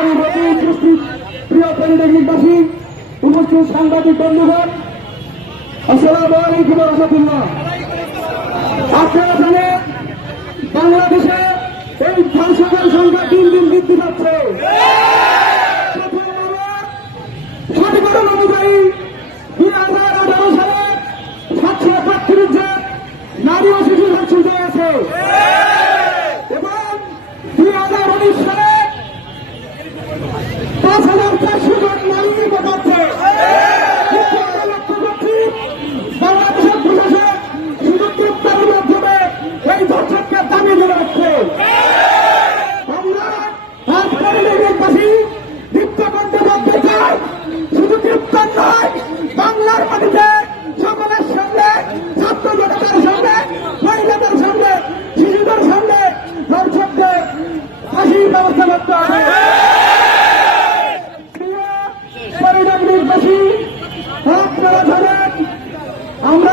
সম্মানের প্রতি উপস্থিত প্রিয় পলিটেকনিকবাসী, উপস্থিত সাংবাদিক বন্ধুগণ, আসসালামু আলাইকুম ওয়া রাহমাতুল্লাহ। আপনারা জানেন বাংলাদেশে এই ধর্ষকের সংখ্যা দিন দিন বৃদ্ধি পাচ্ছে। প্রতিবেদন অনুযায়ী 2018 সালে 731 জন নারী ও শিশু ধর্ষণ হয়েছে এবং 2019 সালে 5,400 জন নারী ঘটাচ্ছে। লক্ষ্য করছি বাংলাদেশের প্রশাসন শুধু গ্রেপ্তারের মাধ্যমে এই ধর্ষককে দাবি ধরে রাখছে। আমরা আজকের দেশবাসী দীপ্ত করতে বলতে চাই, শুধু গ্রেপ্তার নয়, বাংলার মাটিতে সকলের সঙ্গে, ছাত্র জনতার সঙ্গে, মহিলাদের সঙ্গে, শিশুদের সঙ্গে ধর্ষকদের ফাঁসির ব্যবস্থা করতে হবে। পলিটেকনিকবাসী, আপনারা জানেন আমরা